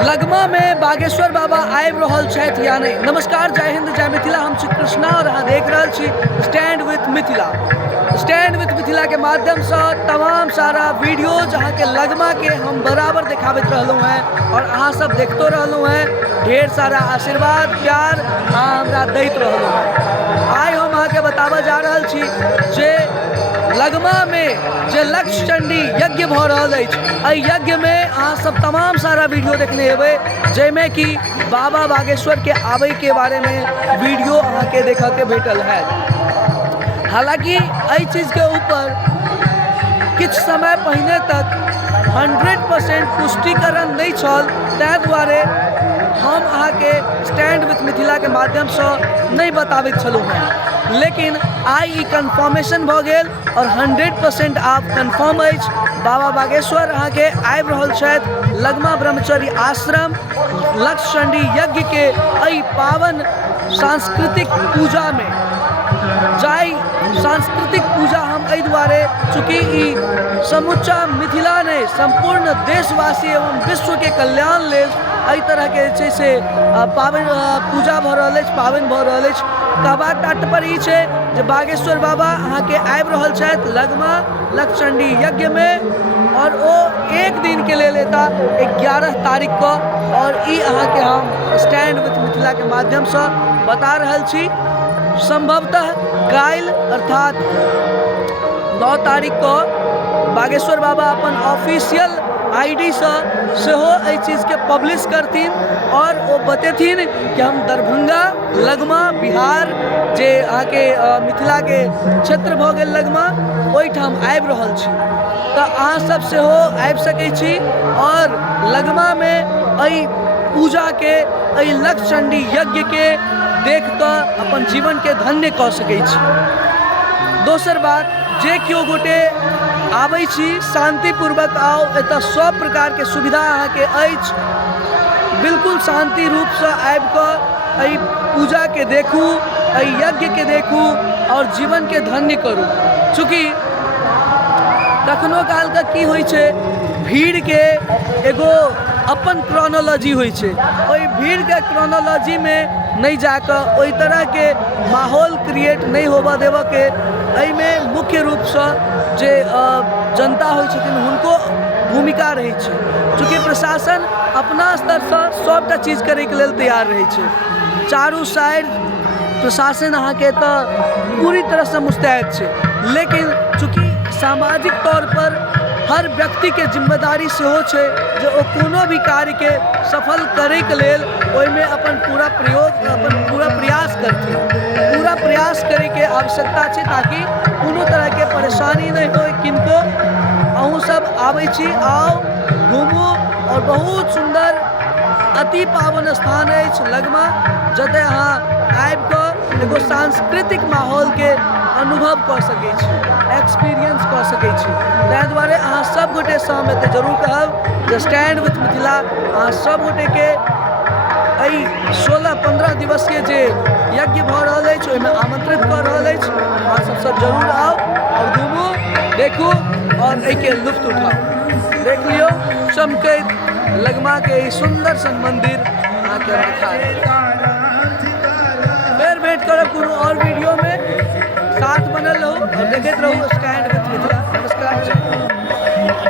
लगमा में बागेश्वर बाबा आबि रहल छथि या नहीं। नमस्कार, जय हिंद, जय मिथिला। हम छी कृष्णा और अहाँ देख रहल छी stand with Mithila. Stand with Mithila के माध्यम से तमाम सारा वीडियोज अहाँ के लगमा के हम बराबर दिखाबैत रहलहुँ हैं और अहाँ सब देखते रहलहुँ हैं। ढेर सारा आशीर्वाद प्यार अहाँ हमरा दैत रहलहुँ हैं। आइ हम अहाँ के बताबऽ जा रहल छी जे लगमा में जे लक्ष्य चंडी यज्ञ भ रहल अछि। एहि यज्ञ में अहाँ सब तमाम सारा वीडियो देखने हेबै, जैमे कि बाबा बागेश्वर के आबै के बारे में वीडियो अहाँ के देखऽ के भेटल है। हालांकि एहि चीज के ऊपर किछ समय पहिने तक 100% पुष्टिकरण नहीं छल, तै दुआरे हम अहाँ के स्टैंड विथ मिथिला के माध्यम से नहीं बताबैत छलहुँ हैं। लेकिन आई ई कन्फर्मेशन भ गेल और 100% आप कन्फर्म अछि। बाबा बागेश्वर अहाँ के आबि रहल छथि लगमा ब्रह्मचर्य आश्रम लक्ष्य चंडी यज्ञ के एहि पावन सांस्कृतिक पूजा में। जाई सांस्कृतिक पूजा हम एहि दुआरे, चूँकि ई समूचा मिथिला ने संपूर्ण देशवासी एवं विश्व के कल्याण लेल एहि तरह के जे से पावन पूजा भ रहल अछि, पावन भ रहल अछि। कहबाक तात्पर्य ई छै जे बागेश्वर बाबा अहाँ के आबि रहल छथि लगमा लक्ष्य चंडी यज्ञ में और वो एक दिन के लेल एता 11 तारीख को। और ई अहाँ के हम स्टैंड विथ मिथिला के माध्यम से बता रहल छी। संभवतः काल्हि अर्थात 9 तारीख को बागेश्वर बाबा अपन ऑफिशियल आईडी से सेहो एहि चीज के पब्लिश करथिन और वो बतेथिन कि हम दरभंगा लगमा बिहार जे अहाँ के मिथिला के क्षेत्र भ गेल लगमा, ओहिठाम आबि रहल छी। तो अहाँ सब सेहो आबि सकै छी और लगमा में एहि पूजा के एहि लक्ष्य चंडी यज्ञ के देख कऽ अपन जीवन के धन्य कऽ सकै छी। दोसर बात, जे केओ गोटे आबै छी शांतिपूर्वक आउ, एतऽ सब प्रकार के सुविधा अहाँ के अछि। बिल्कुल शांति रूप से आबि कऽ एहि पूजा के देखू, एहि यज्ञ के देखू और जीवन के धन्य करू। चूँकि कखनो काल का की होइ छै, भीड़ के एगो अपन क्रोनोलॉजी होइ छै। ओहि भीड़ के क्रोनोलॉजी में नहीं जाकर ओहि तरह के माहौल क्रिएट नहीं होबऽ देबऽ के एहिमे मुख्य रूप से जे जनता होइ छथिन हुनको भूमिका रहै छै। चूँकि प्रशासन अपना स्तर से सबटा चीज करे के लेल तैयार रहै छै। चारू साइड प्रशासन अहाँ के तऽ पूरी तरह से मुस्तैद छै। लेकिन चूँकि सामाजिक तौर पर हर व्यक्ति के जिम्मेदारी सेहो छै जे ओ कोनो भी कार्य के सफल करे के लेल ओहिमे अपन पूरा प्रयोग, अपन पूरा प्रयास करथिन। पूरा प्रयास करे के आवश्यकता छै ताकि कोनो तरह के परेशानी नहीं हो किनको। अहूँ सब आबै छी, आओ घूमू और बहुत सुंदर अति पावन स्थान अछि लगमा, जतय अहाँ आबि कऽ एगो सांस्कृतिक माहौल के अनुभव कऽ सकै छी, एक्सपीरियंस कऽ सकै छी। ताहि दुआरे अहाँ सब गोटे से हम एते जरूर कहब जे स्टैंड विथ मिथिला अहाँ सब गोटे के एहि 16-15 दिवसीय जे यज्ञ भ रहल अछि ओहिमे आमंत्रित कऽ रहल अछि। अहाँ सब जरूर आउ और घूमू, देखू और एहि के लुत्फ उठाउ। देख लियो चमकैत लगमा के ई सुंदर सन मंदिर अहाँ के दिखा फिर भेंट करब कोनो और वीडियो में। साथ बनल रहू और देखैत रहू।